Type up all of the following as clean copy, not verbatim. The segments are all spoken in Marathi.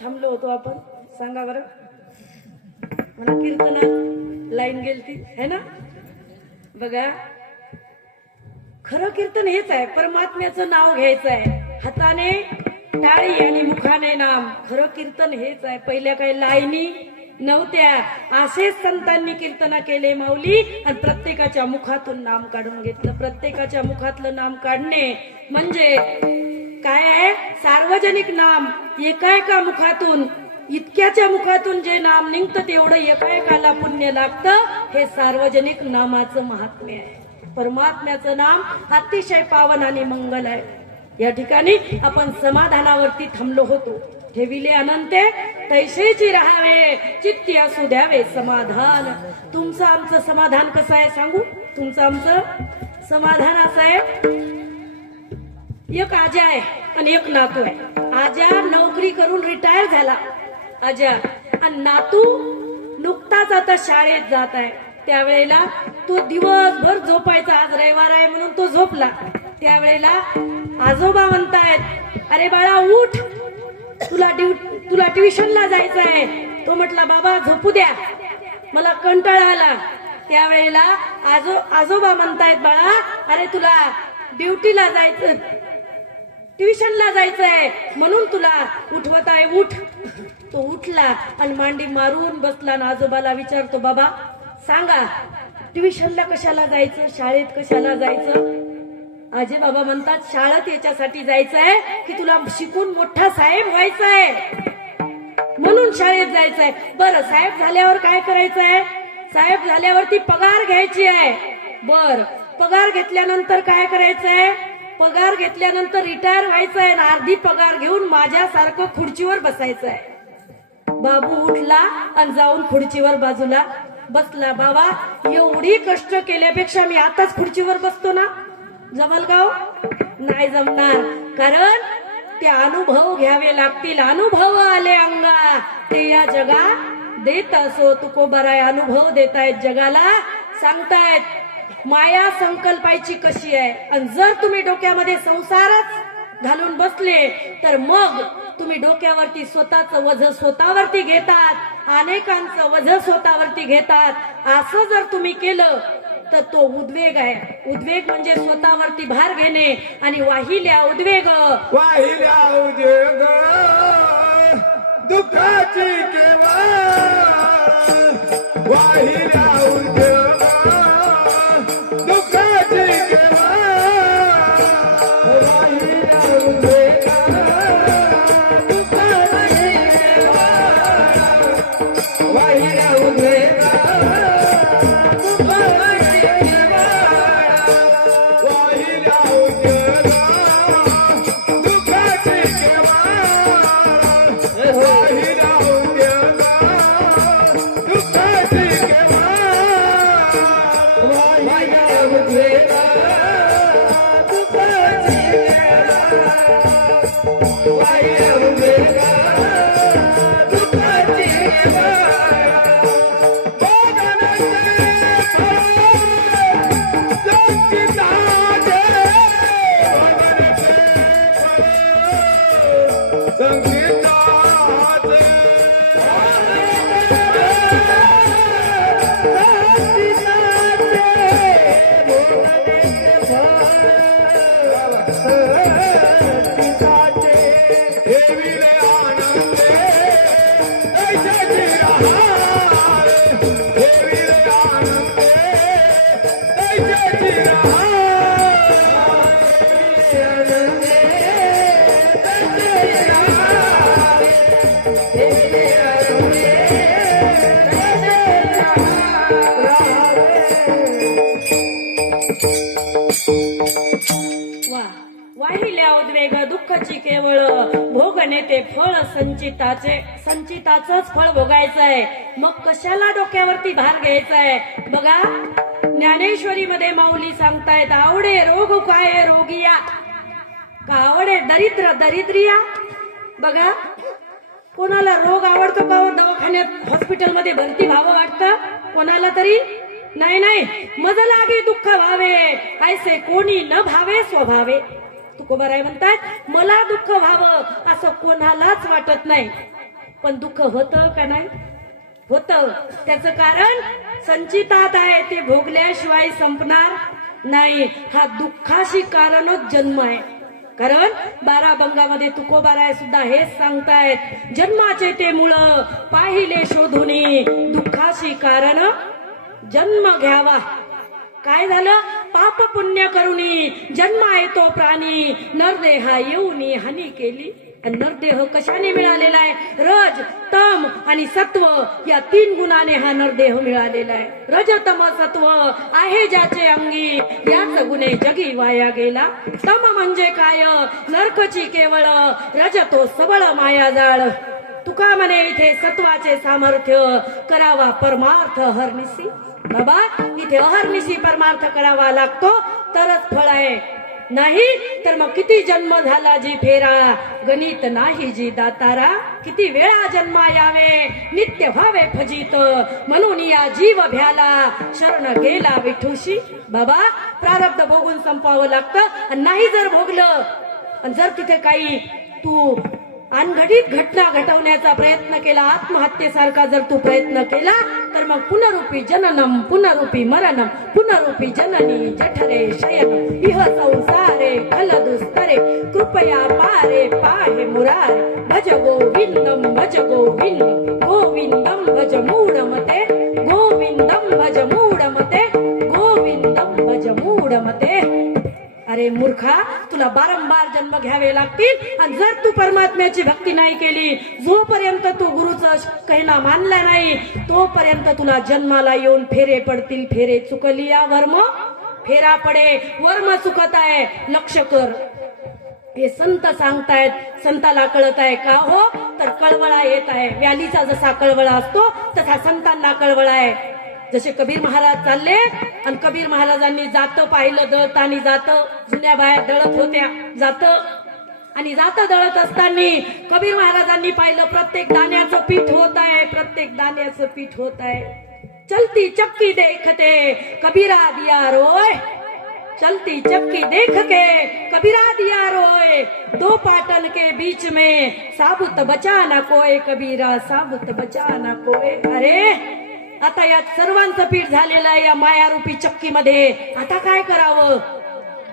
थांबलो होतो आपण सांगा बरं मला कीर्तनात लाईन गेलती है ना बघा खरं कीर्तन हेच आहे परमात्म्याचं नाव घ्यायचं आहे हाताने टाळी आणि मुखाने नाम खरं कीर्तन हेच आहे पहिल्या काही लाईनी नव्हत्या असेच संतांनी कीर्तन केले माऊली आणि प्रत्येकाच्या मुखातून नाम काढून घेतलं प्रत्येकाच्या मुखातलं नाम काढणे म्हणजे काय आहे सार्वजनिक नाम एका मुखातून इतक्याच्या मुखातून जे नाम निघतं तेवढं एकाला पुण्य लागतं हे सार्वजनिक नामाचं महात्म्य आहे परमात्म्याचं नाम अतिशय पावन आणि मंगल आहे या ठिकाणी आपण समाधानावरती थांबलो होतो ठेविले अनंते तैसेची राहावे चित्ती असू द्यावे समाधान तुमचं आमचं समाधान कसं आहे सांगू तुमचं आमचं समाधान असं आहे एक आजा आहे आणि एक नातू आहे आजा नोकरी करून रिटायर झाला आजा आणि नातू नुकताच आता शाळेत जात आहे त्यावेळेला तो दिवसभर झोपायचा आज रविवार आहे म्हणून तो झोपला त्यावेळेला आजोबा म्हणतायत अरे बाळा उठ तुला ट्युशनला जायचं आहे तो म्हटला बाबा झोपू द्या मला कंटाळा आला त्यावेळेला आजोबा म्हणतायत बाळा अरे तुला ड्युटीला जायचं ट्युशनला जायचंय म्हणून तुला उठवत आहे उठ तो उठला आणि मांडी मारून बसला आणि आजोबाला विचारतो बाबा सांगा ट्युशनला कशाला जायचं शाळेत कशाला जायचं आजे बाबा म्हणतात शाळेत याच्यासाठी जायचंय की तुला शिकून मोठा साहेब व्हायचंय म्हणून शाळेत जायचंय बरं साहेब झाल्यावर काय करायचंय साहेब झाल्यावरती पगार घ्यायची आहे बर पगार घेतल्यानंतर काय करायचंय पगार घेतल्यानंतर रिटायर व्हायचंय आणि अर्धी पगार घेऊन माझ्यासारखं खुर्चीवर बसायचंय बाबू उठला आणि जाऊन खुर्चीवर बाजूला बसला बाबा एवढी कष्ट केल्यापेक्षा मी आताच खुर्चीवर बसतो ना जमल का नाही जमणार कारण ते अनुभव घ्यावे लागतील अनुभव आले अंगा ते या जगा देत असो तुकोबाराय अनुभव देतायत जगाला सांगतायत माया संकल्पायची कशी आहे आणि जर तुम्ही डोक्यामध्ये संसारच घालून बसले तर मग तुम्ही डोक्यावरती स्वतःचं वझ स्वतःवरती घेतात अनेकांचं वझ स्वतःवरती घेतात असं जर तुम्ही केलं तर तो उद्वेग आहे उद्वेग म्हणजे स्वतःवरती भार घेणे आणि वाहिल्या उद्वेग दुःखाची केव्हा वाहिल्या उद्योग दुःखाची केव्हा वाहिल्या उद्योग दुःखाची केव्हा वाहिल्या उद्योग वाहिल्या उद्वेग दुःखाची केवळ भोगणे ते फळ संचिताचंच फळ भोगायचंय मग कशाला डोक्यावरती भार घ्यायचाय बघा ज्ञानेश्वरी मध्ये माऊली सांगतायत आवडे रोग काय रोगिया का आवडे दरिद्र दरिद्रिया बघा कोणाला रोग आवडतो का हो? दवाखान्यात हॉस्पिटलमध्ये भरती व्हावं वाटतं कोणाला तरी? नाही नाही. मज लागे दुःख व्हावे ऐसे कोणी न भावे स्वभावे. तुकोबाराय म्हणतात मला दुःख व्हावं असं कोणालाच वाटत नाही, पण दुःख होतं का नाही? होतं. त्याचं कारण संचितात आहे, ते भोगल्याशिवाय संपणार नाही. हा दुःखाशी कारणच जन्म आहे. कारण 12 भंगामध्ये तुकोबाराय सुद्धा हेच सांगतायत, जन्माचे ते मूळ पाहिले शोधुनी दुःखाशी कारण जन्म घ्यावा. काय झालं? पाप पुण्य करुणी जन्म येतो प्राणी, नरदेहा येऊनी हानी केली. आणि नरदेह कशाने मिळालेला आहे? रज, तम आणि सत्व या 3 गुणाने हा नरदेह मिळालेला आहे. रज तम सत्व आहे ज्याचे अंगी, याच गुणे जगी वाया गेला. तम म्हणजे काय? नरकची केवळ, रज तो सबळ माया जाळ. तुका म्हणे इथे सत्वाचे सामर्थ्य, करावा परमार्थ हरनिसी. बाबा इथे अहर्निशी परमार्थ करावा लागतो तरच फळ आहे, नाही तर मग किती जन्म झाला जी फेरा, गणित नाही जी दातारा. किती वेळा जन्मा यावे नित्य व्हावे फजित, म्हणून या जीव भ्याला शरण गेला विठूशी. बाबा प्रारब्ध भोगून संपावं लागतं. आणि नाही जर भोगलं, आणि जर तिथे काही तू अनघटित घटना घटवण्याचा प्रयत्न केला, आत्महत्येसारखा जर तू प्रयत्न केला, तर मग पुनरूपी जननम पुनरूपी मरणम पुनरूपी जननी जठरे शयन इह संसारे खल दुस्तरे कृपया पारे पाहे मुरारे. भज गोविंदम भज गोविंदम गोविंदम भज मूढमते गोविंदम भज मूढमते गोविंदम भज मूढमते. अरे मूर्खा, तुला बारंबार जन्म घ्यावे लागतील. आणि जर तू परमात्म्याची भक्ती नाही केली, जोपर्यंत तू गुरुचा कहना मानला नाही, तोपर्यंत तुला जन्माला येऊन फेरे पडतील. फेरे चुकली या वर्म फेरा पडे. वर्म चुकत आहे, लक्ष कर. हे संत सांगतायत. संताला कळत आहे का हो? तर कळवळा येत आहे. व्यालीचा जसा कळवळा असतो तसा संतांना कळवळा आहे. जसे कबीर महाराज चालले आणि कबीर महाराजांनी जातं पाहिलं, दळतानी जातं. जुन्या बाया दळत होत्या जातं, आणि जातं दळत असताना कबीर महाराजांनी पाहिलं प्रत्येक दाण्याचं पीठ होत आहे, प्रत्येक दाण्याचं पीठ होत आहे. चलती चक्की देखते कबीरा दिया रोय, चलती चक्की देख के कबीरा दिया रोय. 2 पाटन के बीच में साबुत बचा ना कोय, कबीरा साबुत बचा ना कोय. अरे आता यात सर्वांचं पीठ झालेलं आहे या मायारूपी चक्कीमध्ये. आता काय करावं?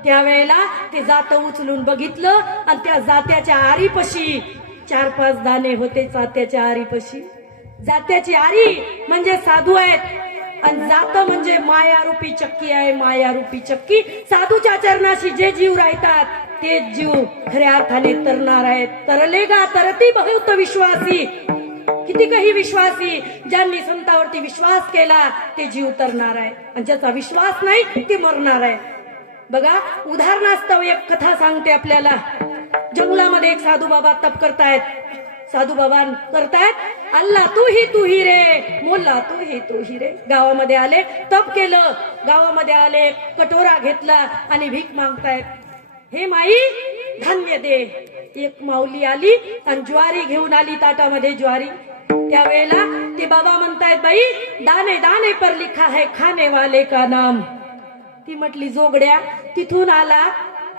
त्यावेळेला ते जातं उचलून बघितलं, आणि त्या जात्याच्या आरीपाशी 4-5 दाणे होते. जात्याच्या आरीपाशी. जात्याची आरी म्हणजे साधू आहेत, आणि जातं म्हणजे मायारूपी चक्की आहे. मायारूपी चक्की. साधूच्या चरणाशी जे जीव राहतात ते जीव खऱ्या अर्थाने तरणार आहेत. तरलेगा तरती बहुत विश्वासी. किती काही विश्वासी, ज्यांनी संतावरती विश्वास केला ते जीव तरणार आहे, आणि ज्याचा विश्वास नाही ते मरणार आहे. बघा उदाहरणास्तव एक कथा सांगते आपल्याला. जंगलामध्ये एक साधू बाबा तप करतायत. साधू बाबा करतायत, अल्ला तू ही रे, मोल्ला तू ही रे. गावामध्ये आले, तप केलं. गावामध्ये आले, कटोरा घेतला आणि भीक मागतायत. हे माई धान्य दे. एक माऊली आली आणि ज्वारी घेऊन आली, ताटामध्ये ज्वारी. त्यावेळेला ते बाबा म्हणतायत, बाई दाने दाने पर लिखा है खाने वाले का नाम. ती म्हटली, जोगड्या तिथून आला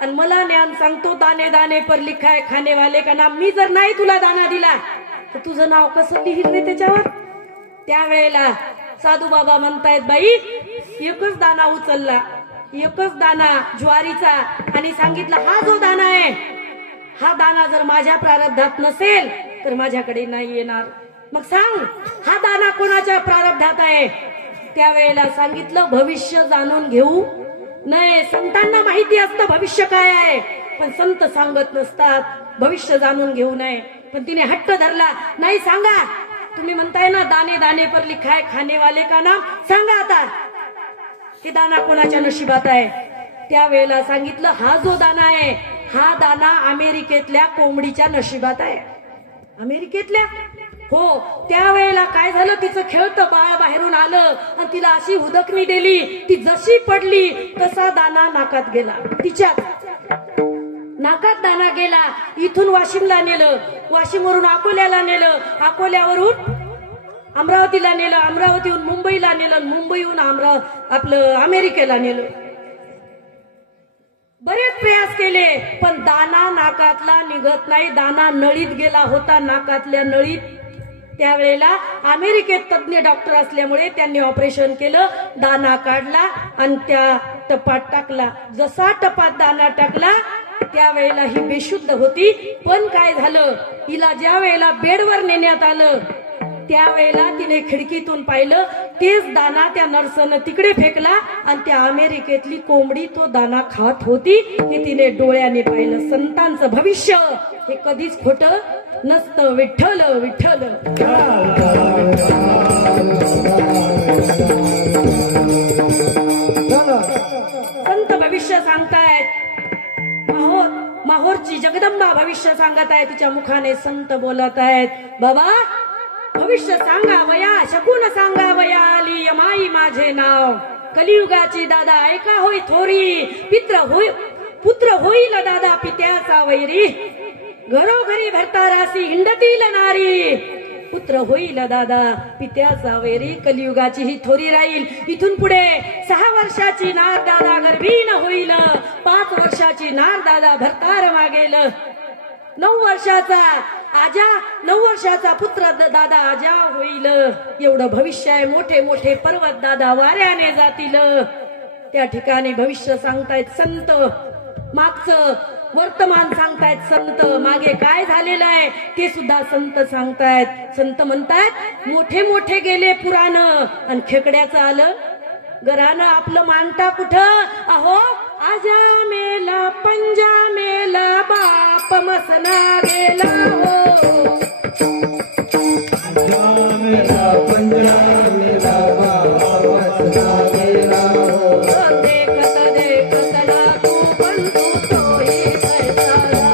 आणि मला ज्ञान सांगतो दाने दाने पर लिखा है खाने वाले का नाम. मी जर नाही तुला दाना दिला तर तुझं नाव कसं लिहिल रे त्याच्यावर? त्यावेळेला साधू बाबा म्हणतायत, बाई एकच दाना उचलला, एकच दाना ज्वारीचा, आणि सांगितलं हा जो दाना आहे, हा दाना जर माझ्या प्रारब्धात नसेल तर माझ्याकडे नाही येणार. मग सांग हा दाना कोणाच्या प्रारब्धात आहे? त्यावेळेला सांगितलं भविष्य जाणून घेऊ नाही. संतांना माहिती असतं भविष्य काय आहे, पण संत सांगत नसतात भविष्य जाणून घेऊ नये. पण तिने हट्ट धरला, नाही सांगा. तुम्ही म्हणताय ना दाने दाने पर लिखा है खाने वाले का नाम, सांगा आता हे दाना कोणाच्या नशिबात आहे. त्यावेळेला सांगितलं हा जो दाना आहे, हा दाना अमेरिकेतल्या कोंबडीच्या नशिबात आहे. अमेरिकेतल्या? हो. त्यावेळेला काय झालं, तिचं खेळतं बाळ बाहेरून आलं आणि तिला अशी हुदकणी दिली, ती जशी पडली तसा दाना नाकात गेला तिच्या. नाकात दाना गेला. इथून वाशिमला नेलं, वाशिमवरून अकोल्याला नेलं, अकोल्यावरून अमरावतीला नेलं, अमरावतीहून मुंबईला नेलं, मुंबईहून आपलं अमेरिकेला नेलं. बरेच प्रयास केले पण दाना नाकातला निघत नाही. दाना नळीत गेला होता, नाकातल्या नळीत. त्यावेळेला अमेरिकेत तज्ञ डॉक्टर असल्यामुळे त्यांनी ऑपरेशन केलं, दाना काढला आणि त्या टपात टाकला. जसा टपात दाना टाकला त्यावेळेला ही बेशुद्ध होती. पण काय झालं, हिला ज्या वेळेला बेडवर नेण्यात आलं त्यावेळेला तिने खिडकीतून पाहिलं, तेच दाना त्या नर्सनं तिकडे फेकला आणि त्या अमेरिकेतली कोंबडी तो दाना खात होती. हे तिने डोळ्याने पाहिलं. संतांचं भविष्य हे कधीच खोटं नसतं. विठ्ठल विठ्ठल. संत भविष्य सांगतायत. माहोरची जगदंबा भविष्य सांगत आहे, तिच्या मुखाने संत बोलत आहेत. बाबा भविष्य सांगावया, शकून सांगावया, आली यमाई माझे नाव. कलियुगाची दादा ऐका होई थोरी, पुत्र होईल दादा पित्याचा वैरी. घरोघरी भरता रासी हिंडतील नारी, पुत्र होईल दादा पित्याचा वैरी. कलियुगाची ही थोरी राहील. इथून पुढे 6 वर्षाची नार दादा गर्भीन होईल, 5 वर्षाची नार दादा भरतार मागेल, 9 वर्षाचा पुत्र दादा आजा होईल. एवढं भविष्य आहे. मोठे मोठे पर्वत दादा वाऱ्याने जातील. त्या ठिकाणी भविष्य सांगतायत संत, मागचं वर्तमान सांगतायत संत, मागे काय झालेलं आहे ते सुद्धा संत सांगतायत. संत म्हणतायत मोठे मोठे गेले पुराण आणि खेकड्याचं आलं घरानं. आपलं मानता कुठं? अहो आजा मेला पंजा मेला, बाप मसना गेला हो. देखत देखत ना तू पण तू तोही कैसा झाला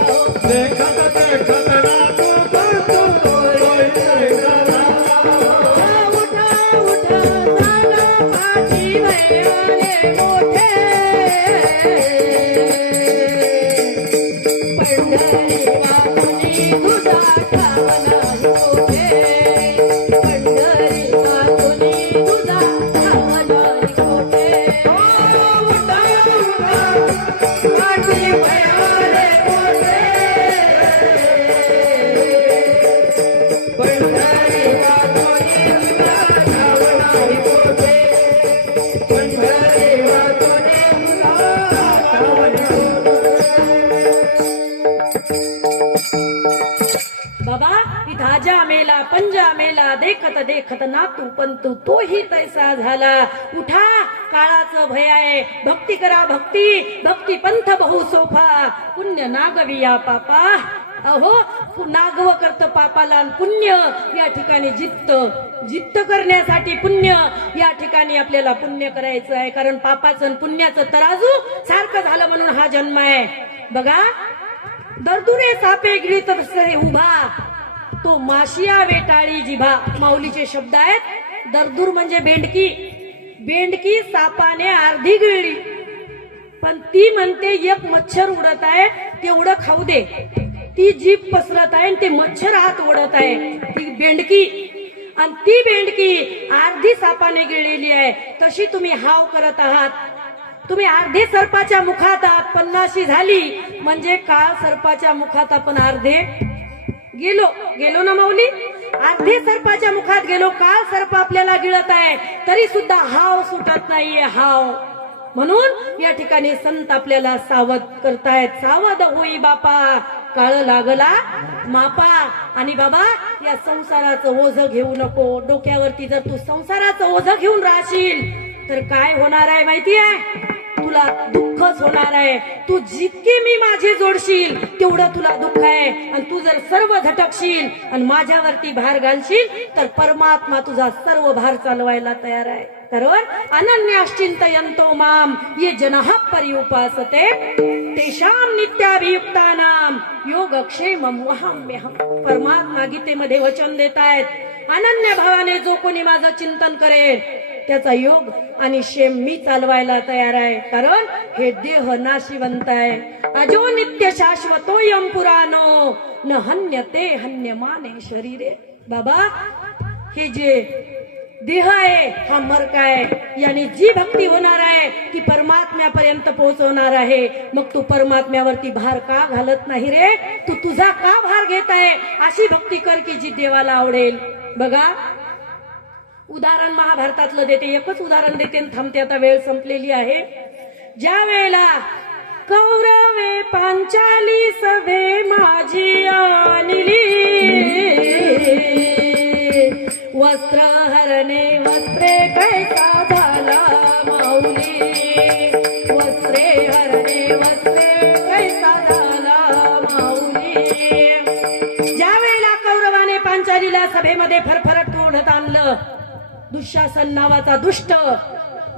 हो. देखत देखत ना तू पण तू तोही कैसा झाला हो. उठा उठा जागा पाठी वयाने मोठे, पंढरी वाचुनी तुझा ठाव नाही कोठे, पंढरी वाचुनी तुझा ठाव नाही कोठे. पाठी वयाने मोठे, पंढरी वाचुनी तुझा ठाव नाही कोठे, पंढरी वाचुनी तुझा ठाव नाही बाबा इथं आजा मेला पंजा मेला, देखत देखत नातू पंतू तोही तैसा झाला. उठा काळाचं भय आहे, भक्ती करा भक्ती, भक्ती पंथ बहु सोफा, पुण्य नागविया पापा. अहो नागव करत पापाला आणि पुण्य या ठिकाणी जित्त करण्यासाठी पुण्य या ठिकाणी आपल्याला पुण्य करायचं आहे. कारण पापाचं आणि पुण्याचं तराजू सारखं झालं म्हणून हा जन्म आहे. बघा दर्दुरे सापे गिळीत बसे उभा, तो माशिया वेटाळी जिभा. माऊलीचे शब्द आहेत. दर्दूर म्हणजे बेंडकी, बेंडकी सापाने अर्धी गिळली पण ती म्हणते एक मच्छर उडत आहे तेवढं खाऊ दे. ती जीभ पसरत आहे ते मच्छर हात ओढत आहे, ती बेंडकी. आणि ती बेंडकी अर्धी सापाने गिळलेली आहे. तशी तुम्ही हाव करत आहात. तुम्ही अर्धे सर्पाच्या मुखात आहात. 50 झाली म्हणजे काळ सर्पाच्या मुखात आपण अर्धे गेलो ना माऊली. अर्धे सर्पाच्या मुखात गेलो, काळ सर्प आपल्याला गिळत आहे तरी सुद्धा हाव सुटत नाहीये हाव. म्हणून या ठिकाणी संत आपल्याला सावध करतायत. सावध होई बापा, काळ लागला मापा. आणि बाबा या संसाराचं ओझ घेऊ नको डोक्यावरती. जर तू संसाराचं ओझ घेऊन राहशील तर काय होणार आहे माहितीये? तुला दुःखच होणार आहे. तू जितके मी माझे जोडशील तेवढं तुला दुःख आहे. आणि तू जर सर्व झटकशील आणि माझ्यावरती भार घालशील तर परमात्मा तुझा सर्व भार चालवायला तयार आहे. बरोबर. अनन्याश्चिंतयन्तो माम ये जनः पर्युपासते तेषां नित्याभियुक्तानां योगक्षेमं वहाम्यहम्. परमात्मा गीतेमध्ये वचन देत आहेत. अनन्य भावाने जो कोणी माझं चिंतन करेल त्याचा योग आणि शेम मी चालवायला तयार आहे, कारण हे देह नाशिवंत आहे. अजो नित्य शाश्वतोयम पुराणो न हन्यते हन्यमाने शरीरे. बाबा, हे जे देह आहे हा मर्क आहे, याने जी भक्ती होणार आहे ती परमात्म्यापर्यंत पोहोचवणार आहे. मग तू परमात्म्यावरती भार का घालत नाही रे? तू तुझा का भार घेत आहे? अशी भक्ती कर की जी देवाला आवडेल. बघा, उदाहरण महाभारतातलं देते, एकच उदाहरण देते आणि थांबते, आता वेळ संपलेली आहे. ज्या वेळेला कौरवे पांचाली सभे माझी आणली, वस्त्र हरणे वस्त्रे कैसा झाला माऊली, वस्त्रे हरणे वस्त्रे कैसा झाला माऊली. ज्या वेळेला कौरवाने पांचालीला सभेमध्ये फरफरट ओढत आणलं, दुःशासन नावाचा दुष्ट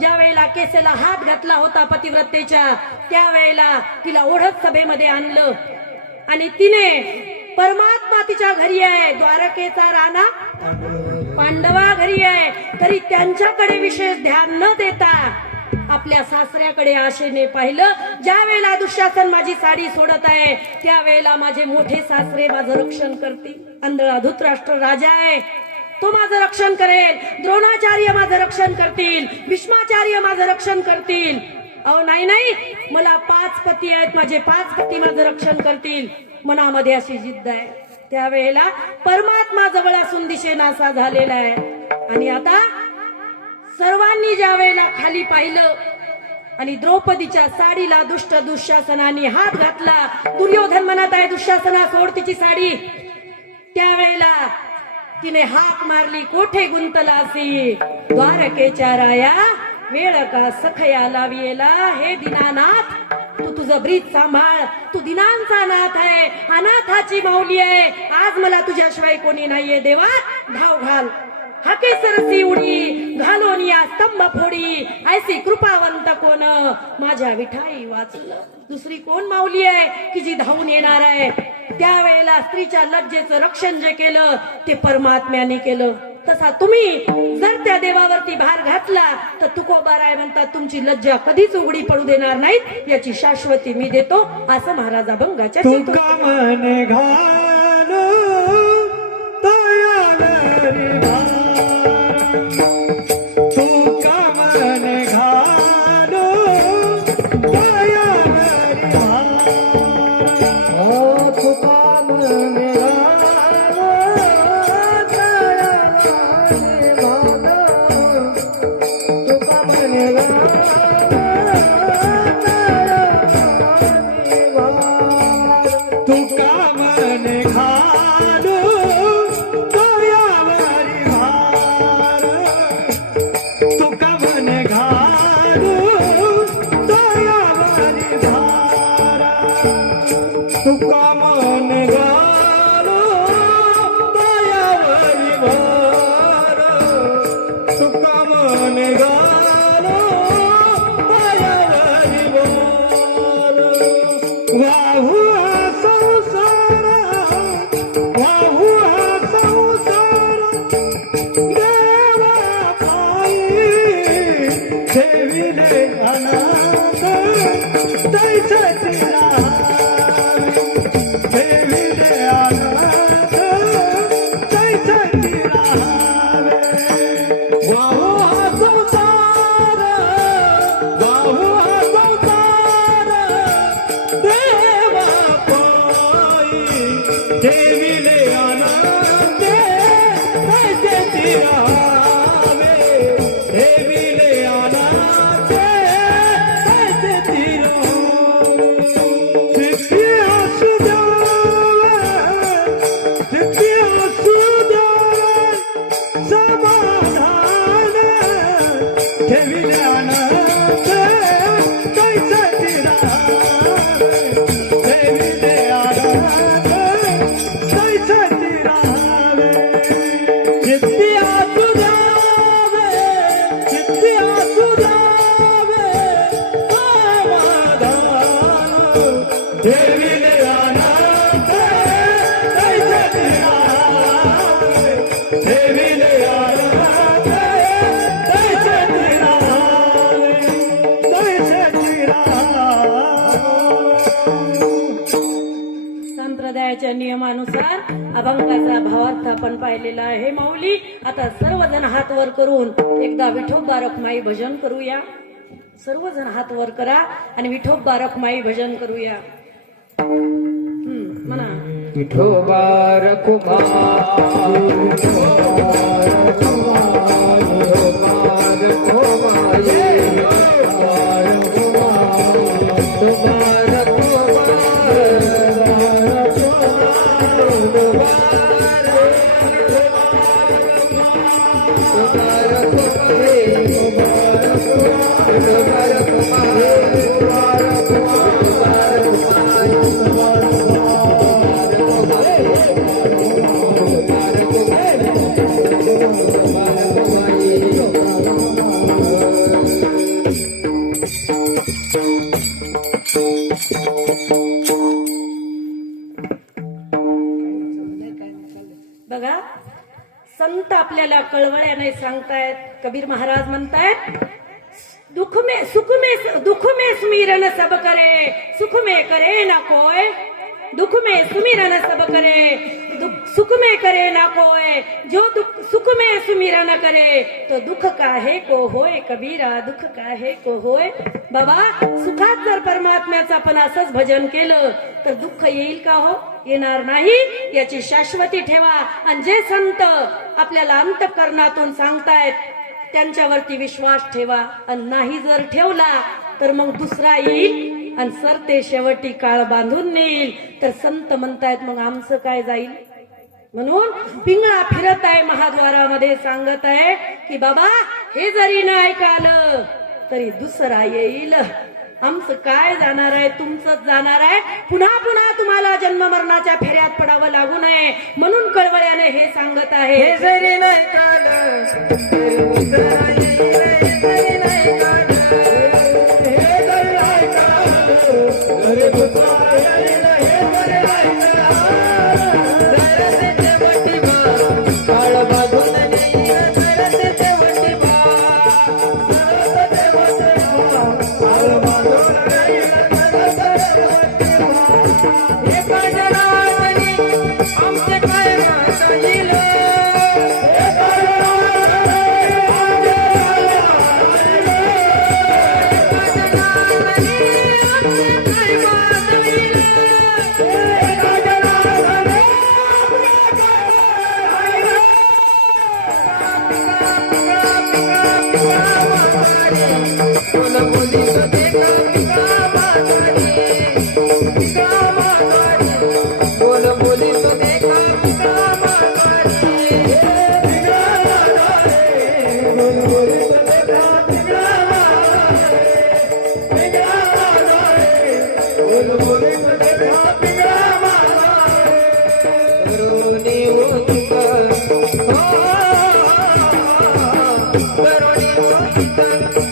ज्या वेळेला केसेला हात घातला होता पतिव्रतेच्या, त्यावेळेला तिला ओढत सभेमध्ये आणलं आणि तिने परमात्मा तिच्या घरी आहे, द्वारकेचा राणा पांडवा घरी आहे, तरी त्यांच्याकडे विशेष ध्यान न देता आपल्या सासऱ्याकडे आशेने पाहिलं. ज्या वेळेला दुःशासन माझी साडी सोडत आहे, त्यावेळेला माझे मोठे सासरे माझं रक्षण करतील. आंधळा धृतराष्ट्र राजा आहे, तो माझं रक्षण करेल. द्रोणाचार्य माझं रक्षण करतील, भीष्माचार्य माझं रक्षण करतील. अहो नाही नाही, मला 5 पती आहेत, माझे 5 पती माझं रक्षण करतील. मनामध्ये अशी जिद्द आहे. त्यावेळेला परमात्मा जवळ असून दिशेनासा झालेला आहे. आणि आता सर्वांनी ज्या वेळेला खाली पाहिलं आणि द्रौपदीच्या साडीला दुष्ट दुःशासनाने हात घातला, दुर्योधन म्हणत आहे दुःशासना सोड तिची साडी, त्यावेळेला तिने हाक मारली, कोठे गुंतलासी द्वारकेच्या राया, वेळ का सखया लावियला. हे दीनानाथ, तू तुझं ब्रीद सांभाळ, तू दिनांचा नाथ आहे, अनाथाची माऊली आहे. आज मला तुझ्याशिवाय कोणी नाहीये. देवा धाव घाल, हाके सरसी उडी घालोन या स्तंभ फोडी, ऐसी कृपावंत कोण माझ्या विठाई वाचलं. दुसरी कोण माऊली आहे की जी धावून येणार आहे? त्यावेळेला स्त्रीच्या लज्जेचं रक्षण जे केलं ते परमात्म्याने केलं. तसा तुम्ही जर त्या देवावरती भार घातला तर तुकोबाराय म्हणतात तुमची लज्जा कधीच उघडी पडू देणार नाहीत, याची शाश्वती मी देतो, असं महाराज अभंगाच्या तुका मन घालो तयारी भार, तुका मन घालो तयारी भार, ओ तुका मन घालो तयारी भार, तुका मन तुका मन घालो तयारी भार, तुका मन घालो तयारी भार, तुका मन घालो तयारी भार, तुका मन घालो तयारी भार. वाहू संसार, वाहू संसार, देवा पायी ठेविले अनाथ, तैसती राहावे, ठेविले अनाथ, तैसती राहावे. वाहू संसार, वाहू संसार, देवा पायी ठेविले अनाथ, तैसती राहावे, ठेविले अनाथ, तैसती राहावे. सिद्धी असू द्यावे, सिद्धी असू द्यावे, समाधान ठेविले अनाथ, तैसती राहावे, ठेविले अनाथ, तैसती राहावे. सिद्धी असू द्यावे, सिद्धी असू द्यावे, समाधान ठेविले अनाथ, तैसती राहावे, ठेविले अनाथ, तैसती आपण पाहिलेलं आहे माऊली. आता सर्वजण हात वर करून एकदा विठोबा रखमाई भजन करूया. सर्वजण हात वर करा आणि विठोबा रखमाई भजन करूया. म्हणा विठोबा बघा, संत आपल्याला कळवळ्याने सांगतायत. कबीर महाराज म्हणतायत, दुख में सुमिरन सब करे, सुख में करे ना कोय. दुख में सुमिरन सब करे, सुख में करे ना कोय. जो सुख में सुमिरन करे तो दुख काहे को होय. कबीरा दुख काहे को होय. बाबा, सुखात जर परमात्म्याचं आपण असंच भजन केलं तर दुःख येईल का हो? येणार नाही. याची शाश्वती ठेवा. आणि जे संत आपल्याला अंतःकरणातून सांगतायत त्यांच्यावरती विश्वास ठेवा. आणि नाही जर ठेवला तर मग दुसरा येईल आणि सर ते शेवटी काळ बांधून नेईल. तर संत म्हणतायत मग आमचं काय जाईल. म्हणून पिंगळा फिरत आहे महाद्वारामध्ये, सांगत आहे की बाबा, हे जरी नाही ऐकालं तरी दुसरा येईल. आमचं काय जाणार आहे, तुमचंच जाणार आहे. पुन्हा पुन्हा तुम्हाला जन्म मरणाच्या फेऱ्यात पडावं लागू नये म्हणून कळवळ्याने हे सांगत आहे. हे जरी नाही कालं तरी दुसरा येईल. हे जरी नाही कालं, हे जरी नाही कालं तरी दुसरा येईल. हे जरी नाही कालं, सरस्वती वटीबा काळ बांधून नेईल. सरस्वती वटीबा, सरस्वती वटीबा काळ बांधून नेईल. सरस्वती वटीबा, एका जनावरी आमचे काय म्हणता येईल.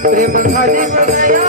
प्रेम खाली बघया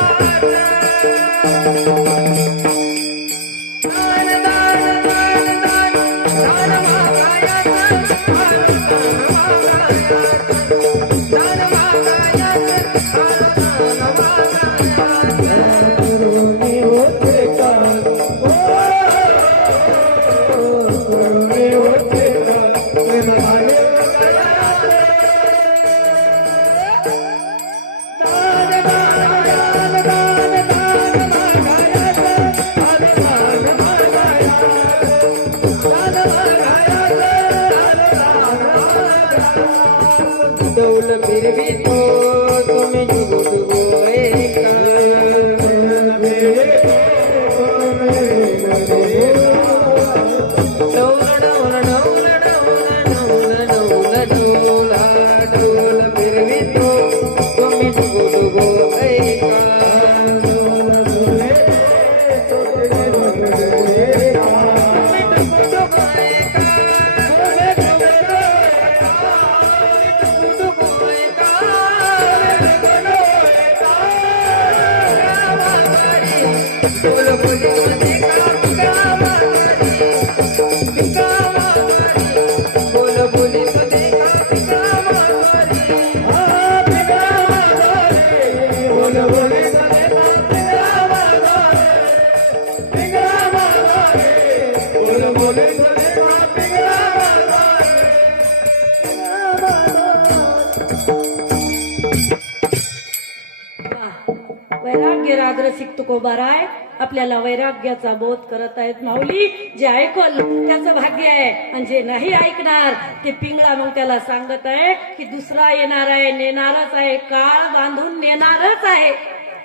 ग्रसिक तुकोबाराय आपल्याला वैराग्याचा बोध करत आहेत माऊली. जे ऐकल त्याचं भाग्य आहे आणि जे नाही ऐकणार ते पिंगळा मग त्याला सांगत आहे की दुसरा येणार आहे, नेणारच आहे, काळ बांधून नेणारच आहे.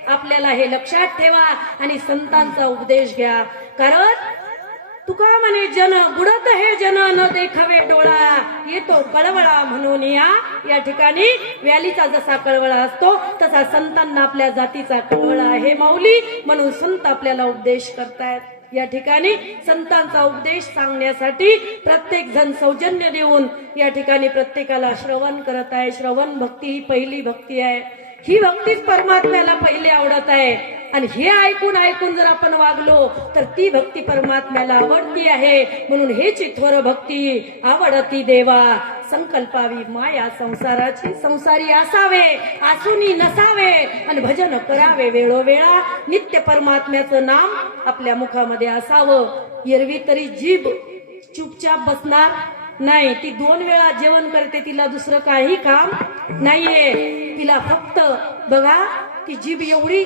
आपल्याला हे लक्षात ठेवा आणि संतांचा उपदेश घ्या. कारण तुका म्हणे जन बुडत हे जन न देखावे डोळा येतो कळवळा म्हणून या ठिकाणी व्यालीचा जसा कळवळा असतो तसा संतांना आपल्या जातीचा कळवळा आहे माऊली. म्हणून संत आपल्याला उपदेश करतायत. या ठिकाणी संतांचा उपदेश सांगण्यासाठी प्रत्येक जण सौजन्य देऊन या ठिकाणी प्रत्येकाला श्रवण करत आहे. श्रवण भक्ती ही पहिली भक्ती आहे. ही भक्तीच परमात्म्याला पहिले आवडत आहे आणि हे ऐकून ऐकून जर आपण वागलो तर ती भक्ती परमात्म्याला आवडती आहे. म्हणून हे चिथोर भक्ती आवडती देवा संकल्पावी माया संसाराची. संसारी असावे आसुनी नसावे आणि भजन करावे वेळोवेळा. नित्य परमात्म्याचं नाम आपल्या मुखामध्ये असावं. एरवी तरी जीभ चुपचाप बसणार नाही. ती 2 वेळा जेवण करते, तिला दुसरं काही काम नाहीये. तिला फक्त बघा ती जीभ एवढी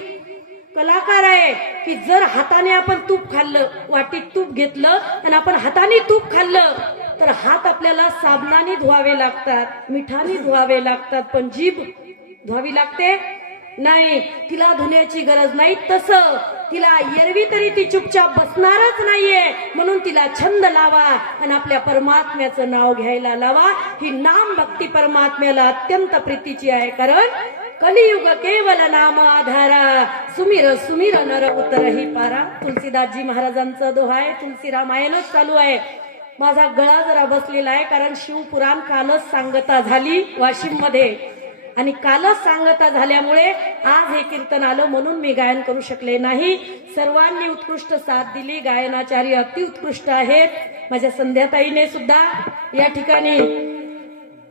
कलाकार आहे की जर हाताने आपण तूप खाल्लं, वाटीत तूप घेतलं आणि आपण हाताने तूप खाल्लं तर हात आपल्याला साबणाने धुवावे लागतात, मिठाने धुवावे लागतात, पण जीभ धुवावी लागते नाही. तिला धुण्याची गरज नाही. तसं तिला एरवी तरी ती चुपचाप बसणारच नाहीये. म्हणून तिला छंद लावा आणि आपल्या परमात्म्याचं नाव घ्यायला लावा. ही नाम भक्ती परमात्म्याला अत्यंत प्रीतीची आहे. कारण कलियुग केवल नाम आधारा सुमिर सुमिर नर उतरही पारा. तुलसीदासजी महाराजांचं दोहा आहे. तुलसी रामायणच चालू आहे. माझा गळा जरा बसलेला आहे कारण शिवपुराण कालच सांगता झाली वाशिम मध्ये आणि कालच सांगता झाल्यामुळे आज हे कीर्तन आलं म्हणून मी गायन करू शकले नाही. सर्वांनी उत्कृष्ट साथ दिली. गायनाचार्य अतिउत्कृष्ट आहेत. माझ्या संध्याताईने सुद्धा या ठिकाणी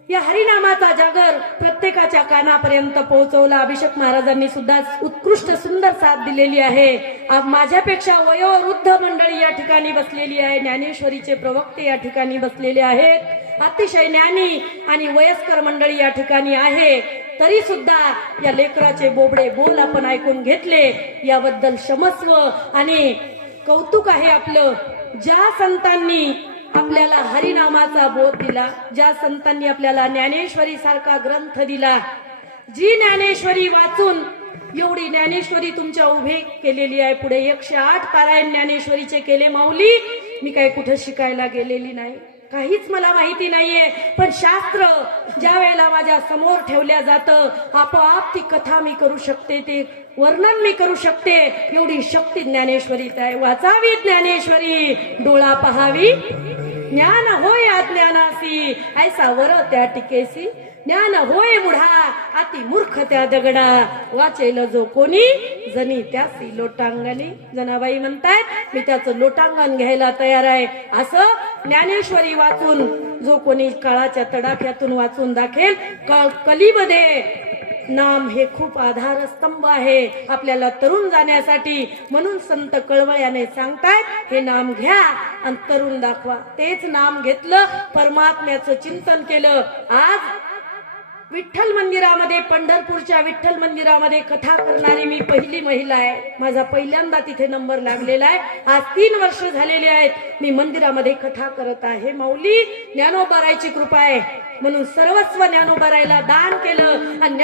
या हरिनामाचा जागर प्रत्येकाच्या कानापर्यंत पोहोचवला. अभिषेक महाराजांनी सुद्धा उत्कृष्ट सुंदर साथ दिलेली आहे. माझ्यापेक्षा वयोवृद्ध मंडळी या ठिकाणी बसलेली आहे. ज्ञानेश्वरीचे प्रवक्ते या ठिकाणी बसलेले आहेत. अतिशय ज्ञानी आणि वयस्कर मंडळी या ठिकाणी आहे. तरी सुद्धा या लेकराचे बोबडे बोल आपण ऐकून घेतले याबद्दल क्षमस्व आणि कौतुक आहे आपलं. ज्या संतांनी आपल्याला हरिनामाचा बोध दिला, ज्या संतांनी आपल्याला ज्ञानेश्वरी सारखा ग्रंथ दिला, जी ज्ञानेश्वरी वाचून एवढी ज्ञानेश्वरी तुमच्या उभे केलेली आहे. पुढे 108 पारायण ज्ञानेश्वरीचे केले माऊली. मी काही कुठं शिकायला गेलेली नाही, काहीच मला माहिती नाहीये. पण शास्त्र ज्या वेळेला माझ्या समोर ठेवल्या जातं आपोआप ती कथा मी करू शकते, ते वर्णन मी करू शकते. एवढी शक्ती ज्ञानेश्वरीत आहे. वाचावी ज्ञानेश्वरी डोळा पहावी ज्ञान होय अज्ञानासी ऐसा वर त्या टिकेसी. ज्ञान होय मुढा अति मूर्ख त्या दगडा वाचेल जो कोणी जनी त्यासी लोटांगणी. जनाबाई म्हणतायत मी त्याचं लोटांगण घ्यायला तयार आहे. असं ज्ञानेश्वरी वाचून जो कोणी काळाच्या तडाख्यातून वाचून दाखेल. कलीमध्ये नाम हे खूप आधारस्तंभ आहे आपल्याला तरुण जाण्यासाठी. म्हणून संत कळवळ्याने सांगतायत हे नाम घ्या आणि तरुण दाखवा. तेच नाम घेतलं, परमात्म्याचं चिंतन केलं. आज विठ्ठल मंदिरामध्ये, पंढरपूरच्या विठ्ठल मंदिरामध्ये कथा करणारी मी पहिली महिला आहे. माझा पहिल्यांदा तिथे नंबर लागलेला आहे. आज 3 वर्ष झालेले आहेत मी मंदिरामध्ये कथा करत आहे. माऊली ज्ञानोबारायची कृपा आहे म्हणून सर्वस्व ज्ञानोबारायला दान केलं आणि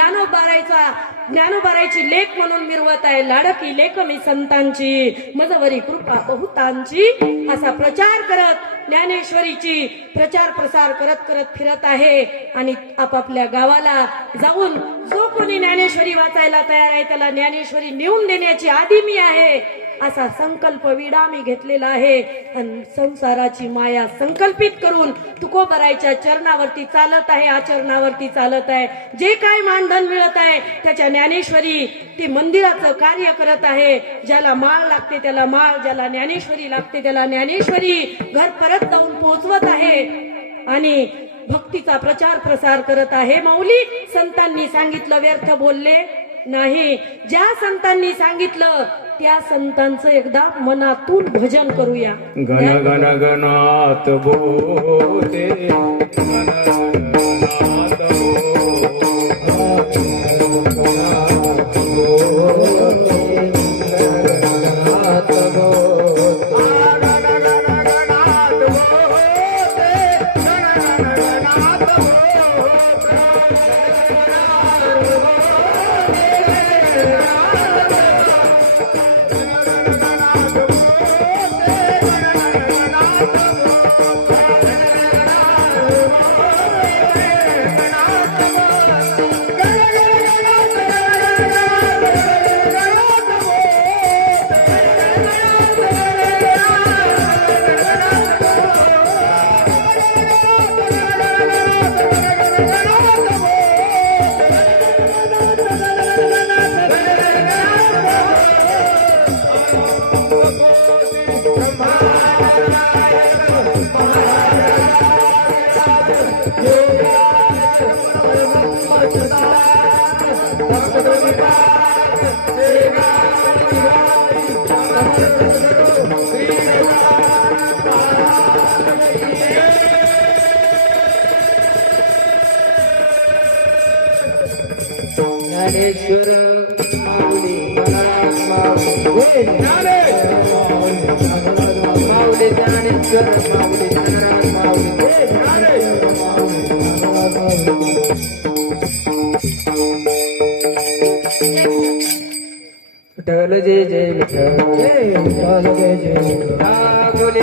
ज्ञानोबारायची लेख म्हणून मिरवत आहे. लाडकी लेख मी संतांची मजवरी कृपा बहुतांची. असा प्रचार करत ज्ञानेश्वरीची प्रचार प्रसार करत करत फिरत आहे आणि आपापल्या गावाला जाऊन जो कोणी ज्ञानेश्वरी वाचायला तयार आहे त्याला ज्ञानेश्वरी नेऊन देण्याची आदी मी आहे. असा संकल्प विडा मी घेतलेला आहे आणि संसाराची माया संकल्पित करून तुकोबारायच्या चरणावरती चालत आहे, आचरणावरती चालत आहे. जे काय मानधन मिळत आहे त्याच्या ज्ञानेश्वरी ती मंदिराचं कार्य करत आहे. ज्याला माळ लागते त्याला माळ, ज्याला ज्ञानेश्वरी लागते त्याला ज्ञानेश्वरी घर परत जाऊन पोहोचवत आहे आणि भक्तीचा प्रचार प्रसार करत आहे. माऊली संतांनी सांगितलं व्यर्थ बोलले नाही. ज्या संतांनी सांगितलं त्या संतांचं एकदा मनातून भजन करूया. गण गण गणात बोते गण गणात बोते ज्ञानेश्वर माऊली माऊली माऊली ज्ञानेश्वर माऊली ज्ञानराज माऊली विठ्ठल जय जय विठ्ठल जय विठ्ठल जय जय विठ्ठल. माऊली